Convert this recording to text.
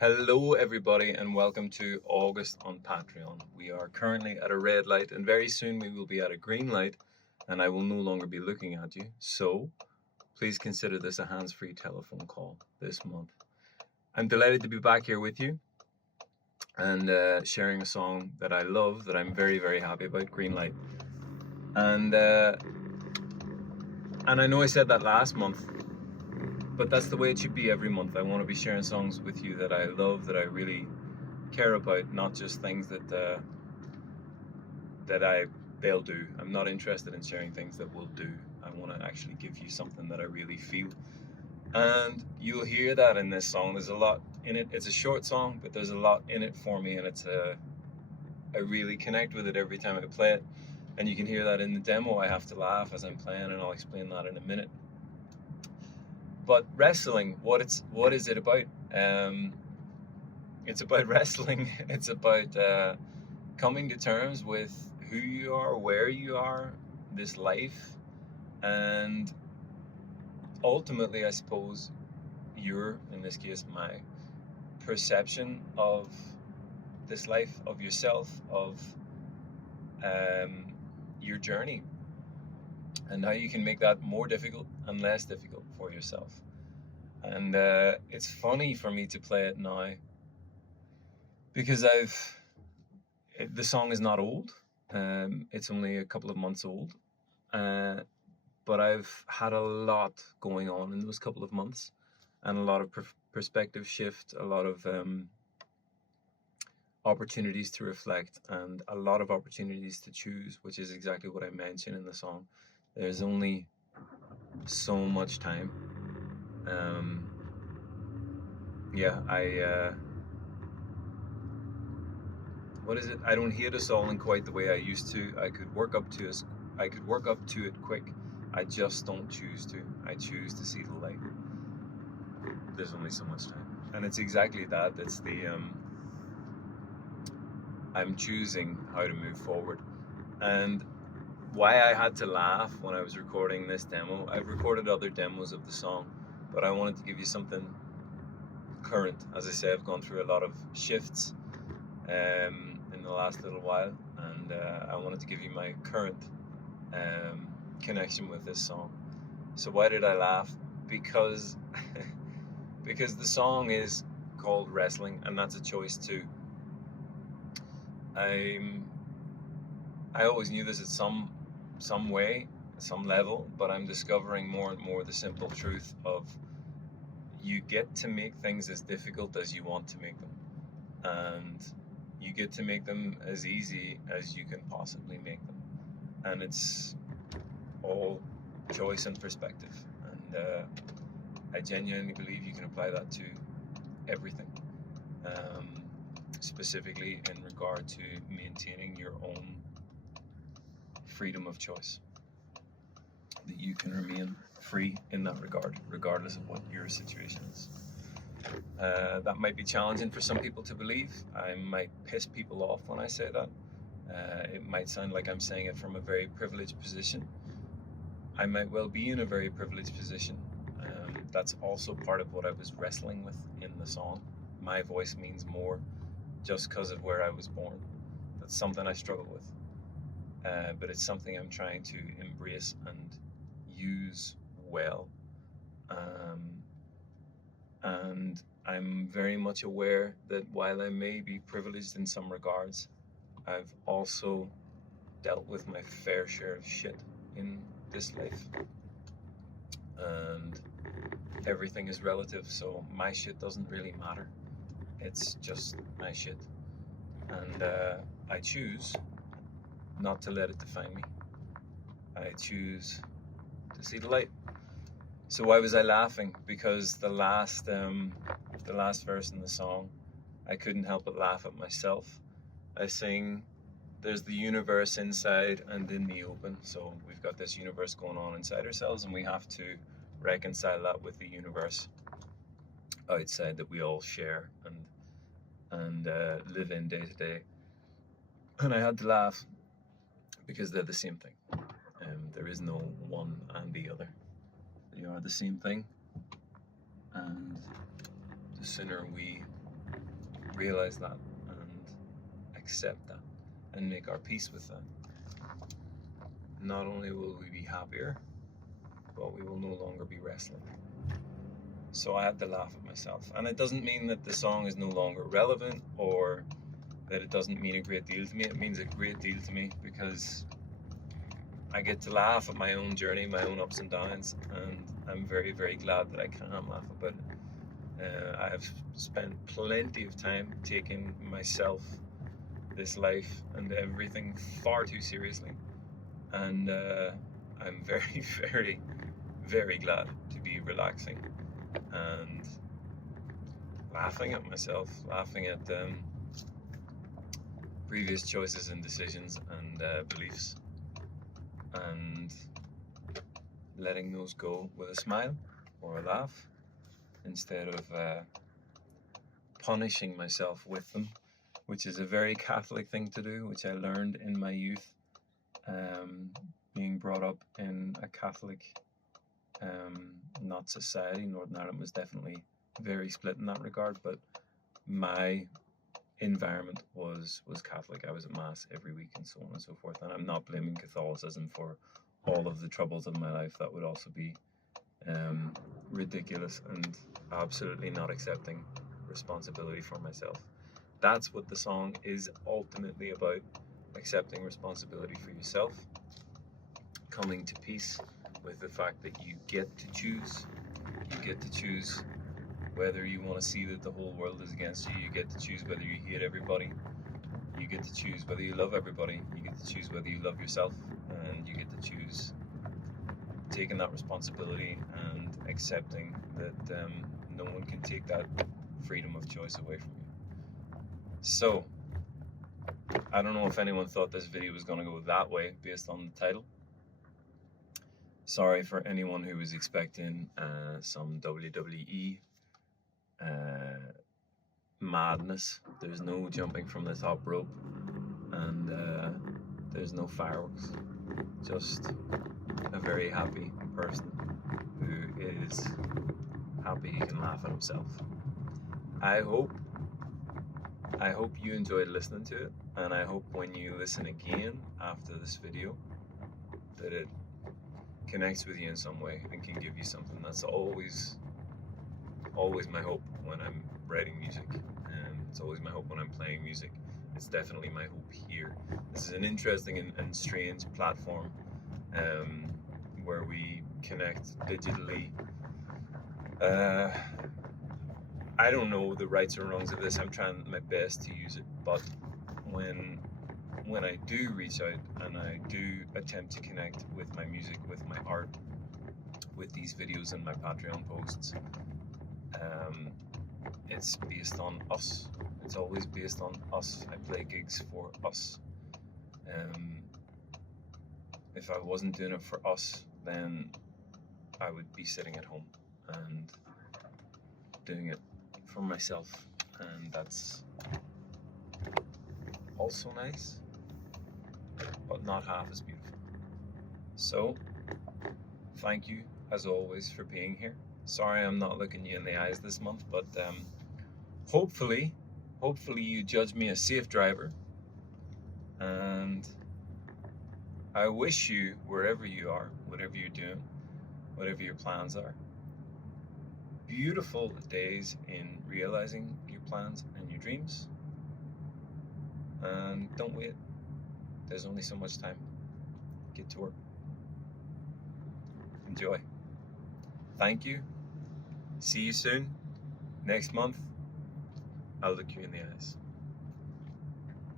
Hello, everybody, and welcome to August on Patreon. We are currently at a red light, and very soon we will be at a green light, and I will no longer be looking at you. So, please consider this a hands-free telephone call this month. I'm delighted to be back here with you and sharing a song that I love, that I'm very, very happy about, Green Light. And I know I said that last month, but that's the way it should be every month. I want to be sharing songs with you that I love, that I really care about, not just things that they'll do. I'm not interested in sharing things that will do. I want to actually give you something that I really feel. And you'll hear that in this song. There's a lot in it. It's a short song, but there's a lot in it for me, and I really connect with it every time I play it. And you can hear that in the demo. I have to laugh as I'm playing, and I'll explain that in a minute. But wrestling, what is it about? It's about wrestling. It's about coming to terms with who you are, where you are, this life, and ultimately, I suppose, in this case, my perception of this life, of yourself, of your journey, and how you can make that more difficult and less difficult for yourself. And it's funny for me to play it now because the song is not old. It's only a couple of months old, but I've had a lot going on in those couple of months, and a lot of perspective shift, a lot of opportunities to reflect, and a lot of opportunities to choose, which is exactly what I mentioned in the song. There's only so much time. What is it? I don't hate us all in quite the way I used to. I could work up to it quick. I just don't choose to. I choose to see the light. There's only so much time. And it's exactly that. It's I'm choosing how to move forward. And why I had to laugh when I was recording this demo, I've recorded other demos of the song, but I wanted to give you something current. As I say, I've gone through a lot of shifts in the last little while, and I wanted to give you my current connection with this song. So why did I laugh? Because because the song is called Wrestling, and that's a choice too. I always knew this at some way, some level, but I'm discovering more and more the simple truth of you get to make things as difficult as you want to make them, and you get to make them as easy as you can possibly make them, and it's all choice and perspective. And I genuinely believe you can apply that to everything, specifically in regard to maintaining your own freedom of choice, that you can remain free in that regard, regardless of what your situation is. That might be challenging for some people to believe. I might piss people off when I say that. It might sound like I'm saying it from a very privileged position. I might well be in a very privileged position. That's also part of what I was wrestling with in the song. My voice means more just because of where I was born. That's something I struggle with. But it's something I'm trying to embrace and use well. And I'm very much aware that while I may be privileged in some regards, I've also dealt with my fair share of shit in this life. And everything is relative, so my shit doesn't really matter. It's just my shit. And I choose not to let it define me. I choose to see the light. So why was I laughing? Because the last verse in the song, I couldn't help but laugh at myself. I sing, there's the universe inside and in the open. So we've got this universe going on inside ourselves, and we have to reconcile that with the universe outside that we all share and live in day to day. And I had to laugh because they're the same thing. There is no one and the other. They are the same thing. And the sooner we realize that and accept that and make our peace with that, not only will we be happier, but we will no longer be wrestling. So I had to laugh at myself. And it doesn't mean that the song is no longer relevant or that it doesn't mean a great deal to me. It means a great deal to me because I get to laugh at my own journey, my own ups and downs, and I'm very, very glad that I can laugh about it. I have spent plenty of time taking myself, this life, and everything far too seriously. And I'm very, very, very glad to be relaxing and laughing at myself, laughing at previous choices and decisions and beliefs, and letting those go with a smile or a laugh instead of punishing myself with them, which is a very Catholic thing to do, which I learned in my youth, being brought up in a Catholic not society. Northern Ireland was definitely very split in that regard, but my environment was Catholic. I was at Mass every week and so on and so forth, and I'm not blaming Catholicism for all of the troubles of my life. That would also be ridiculous and absolutely not accepting responsibility for myself. That's what the song is ultimately about: accepting responsibility for yourself, coming to peace with the fact that you get to choose. You get to choose whether you want to see that the whole world is against you. You get to choose whether you hate everybody. You get to choose whether you love everybody. You get to choose whether you love yourself. And you get to choose taking that responsibility and accepting that no one can take that freedom of choice away from you. So, I don't know if anyone thought this video was going to go that way based on the title. Sorry for anyone who was expecting some WWE madness. There's no jumping from the top rope, and there's no fireworks. Just a very happy person who is happy he can laugh at himself. I hope you enjoyed listening to it, and I hope when you listen again after this video that it connects with you in some way and can give you something. That's always my hope when I'm writing music, and it's always my hope when I'm playing music. It's definitely my hope here. This is an interesting and strange platform where we connect digitally. I don't know the rights or wrongs of this. I'm trying my best to use it, but when I do reach out and I do attempt to connect with my music, with my art, with these videos and my Patreon posts, it's based on us. It's always based on us. I play gigs for us. If I wasn't doing it for us, then I would be sitting at home and doing it for myself, and that's also nice, but not half as beautiful. So, thank you as always for being here. Sorry I'm not looking you in the eyes this month, but hopefully you judge me a safe driver, and I wish you, wherever you are, whatever you're doing, whatever your plans are, beautiful days in realizing your plans and your dreams. And don't wait. There's only so much time. Get to work. Enjoy. Thank you. See you soon. Next month, I'll look you in the eyes.